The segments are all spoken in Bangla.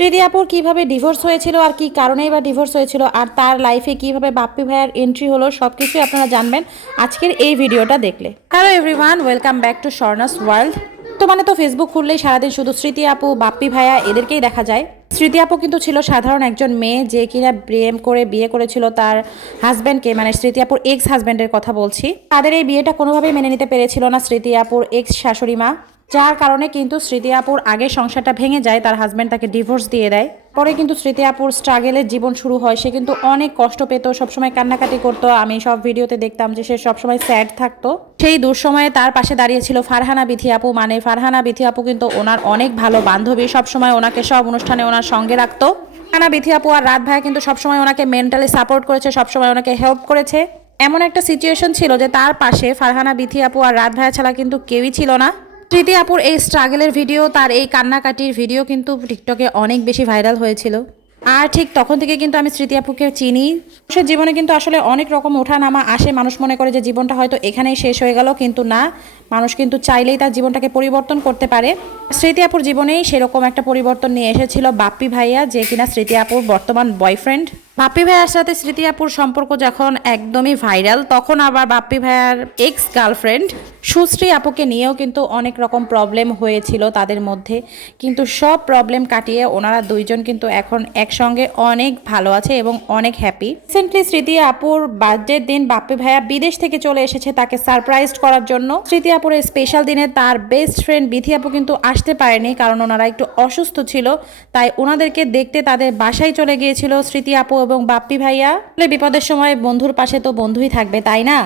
স্মৃতি আপুর কিভাবে ডিভোর্স হয়েছিল আর কি কারণেই বা ডিভোর্স হয়েছিল আর তার লাইফে কিভাবে বাপ্পি ভাইয়ার এন্ট্রি হলো সবকিছুই আপনারা জানবেন আজকের এই ভিডিওটা দেখলে। Hello everyone, welcome back to স্বর্ণাস world. তো ফেসবুক খুললেই সারাদিন শুধু স্মৃতি আপু বাপ্পি ভাইয়া এদেরকেই দেখা যায়। স্মৃতি আপু কিন্তু ছিল সাধারণ একজন মেয়ে যে কিনা প্রেম করে বিয়ে করেছিল তার হাজব্যান্ডকে, মানে স্মৃতি আপুর এক্স হাজব্যান্ডের কথা বলছি। তাদের এই বিয়েটা কোনোভাবেই মেনে নিতে পেরেছিল না স্মৃতি আপুর এক্স শাশুড়ি মা, যার কারণে কিন্তু স্মৃতি আপুর আগের সংসারটা ভেঙে যায়, তার হাজব্যান্ড তাকে ডিভোর্স দিয়ে দেয়। পরে কিন্তু স্মৃতি আপুর স্ট্রাগেলের জীবন শুরু হয়। সে কিন্তু অনেক কষ্ট পেত, সবসময় কান্নাকাটি করতো। আমি সব ভিডিওতে দেখতাম যে সে সবসময় স্যাড থাকতো। সেই দুঃসময়ে তার পাশে দাঁড়িয়েছিল ফারহানা বিথি আপু। মানে ফারহানা বিথি আপু কিন্তু ওনার অনেক ভালো বান্ধবী, সবসময় ওনাকে সব অনুষ্ঠানে ওনার সঙ্গে রাখতো। ফারহানা বিথি আপু আর রাত ভাইয়া কিন্তু সবসময় ওনাকে মেন্টালি সাপোর্ট করেছে, সবসময় ওনাকে হেল্প করেছে। এমন একটা সিচুয়েশন ছিল যে তার পাশে ফারহানা বিথি আপু আর রাত ভাইয়া ছাড়া কিন্তু কেউই ছিল না। স্মৃতি আপুর এই স্ট্রাগলের ভিডিও, তার এই কান্নাকাটির ভিডিও কিন্তু টিকটকে অনেক বেশি ভাইরাল হয়েছিল। আর ঠিক তখন থেকে কিন্তু আমি স্মৃতি আপুকে চিনি। সে জীবনে কিন্তু আসলে অনেক রকম ওঠানামা আসে। মানুষ মনে করে যে জীবনটা হয়তো এখানেই শেষ হয়ে গেল, কিন্তু না, মানুষ কিন্তু চাইলেই তার জীবনটাকে পরিবর্তন করতে পারে। স্মৃতি আপুর জীবনেই সেরকম একটা পরিবর্তন নিয়ে এসেছিল বাপ্পি ভাইয়া, যে কিনা স্মৃতি আপুর বর্তমান বয়ফ্রেন্ড। বাপ্পি ভাইয়ার সাথে স্মৃতি আপুর সম্পর্ক যখন একদমই ভাইরাল, তখন আবার বাপ্পি ভাইয়ার এক্স গার্লফ্রেন্ড সুশ্রী আপুকে নিয়েও কিন্তু অনেক রকম প্রবলেম হয়েছিল তাদের মধ্যে। কিন্তু সব প্রবলেম কাটিয়ে ওনারা দুইজন কিন্তু এখন একসঙ্গে অনেক ভালো আছে এবং অনেক হ্যাপি। রিসেন্টলি স্মৃতি আপুর বার্থডের দিন বাপ্পি ভাইয়া বিদেশ থেকে চলে এসেছে তাকে সারপ্রাইজ করার জন্য। স্মৃতি আপুর এই স্পেশাল দিনে তার বেস্ট ফ্রেন্ড বিথি আপু কিন্তু আসতে পারেনি, কারণ ওনারা একটু অসুস্থ ছিল। তাই ওনাদেরকে দেখতে তাদের বাসায় চলে গিয়েছিল স্মৃতি আপু এবং বাপ্পি ভাইয়া। বিপদের সময় বন্ধুর পাশে তো বন্ধুই থাকবে, তাই না?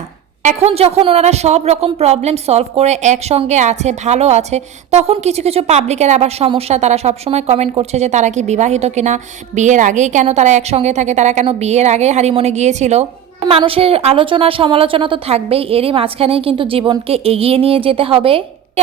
এখন যখন ওনারা সব রকম প্রবলেম সলভ করে একসঙ্গে আছে, ভালো আছে, তখন কিছু কিছু পাবলিকের আবার সমস্যা। তারা সবসময় কমেন্ট করছে যে তারা কি বিবাহিত কিনা, বিয়ের আগেই কেন তারা একসঙ্গে থাকে, তারা কেন বিয়ের আগে হানিমুনে গিয়েছিল। মানুষের আলোচনা সমালোচনা তো থাকবেই, এরই মাঝখানেই কিন্তু জীবনকে এগিয়ে নিয়ে যেতে হবে।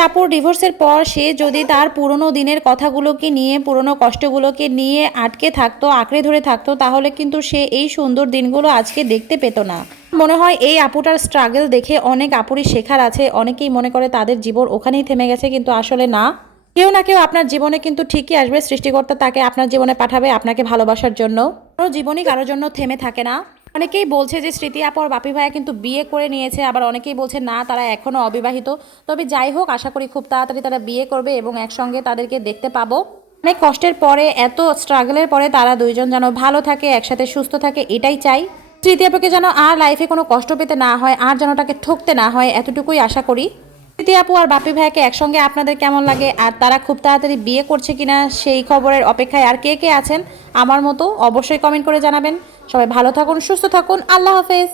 আপুর ডিভোর্সের পর সে যদি তার পুরনো দিনের কথাগুলোকে নিয়ে, পুরনো কষ্টগুলোকে নিয়ে আটকে থাকতো, আঁকড়ে ধরে থাকতো, তাহলে কিন্তু সে এই সুন্দর দিনগুলো আজকে দেখতে পেত না। মনে হয় এই আপুটার স্ট্রাগল দেখে অনেক আপুরই শেখার আছে। অনেকেই মনে করে তাদের জীবন ওখানেই থেমে গেছে, কিন্তু আসলে না। কেউ না কেউ আপনার জীবনে কিন্তু ঠিকই আসবে। সৃষ্টিকর্তা তাকে আপনার জীবনে পাঠাবে আপনাকে ভালোবাসার জন্য। কারো জীবনই কারোর জন্য থেমে থাকে না। অনেকেই বলছে যে স্মৃতি আপা আর বাপি ভাইয়া কিন্তু বিয়ে করে নিয়েছে, আবার অনেকেই বলছে না, তারা এখনও অবিবাহিত। তবে যাই হোক, আশা করি খুব তাড়াতাড়ি তারা বিয়ে করবে এবং একসঙ্গে তাদেরকে দেখতে পাবো। অনেক কষ্টের পরে, এত স্ট্রাগলের পরে তারা দুইজন যেন ভালো থাকে, একসাথে সুস্থ থাকে, এটাই চাই। স্মৃতি আপাকে যেন আর লাইফে কোনো কষ্ট পেতে না হয়, আর যেন তাকে ঠকতে না হয়, এতটুকুই আশা করি। স্মৃতি আপু আর বাপি ভাইয়াকে একসঙ্গে আপনাদের কেমন লাগে, আর তারা খুব তাড়াতাড়ি বিয়ে করছে কিনা সেই খবরের অপেক্ষায় আর কে কে আছেন আমার মতো অবশ্যই কমেন্ট করে জানাবেন। সবাই ভালো থাকুন, সুস্থ থাকুন, আল্লাহ হাফেজ।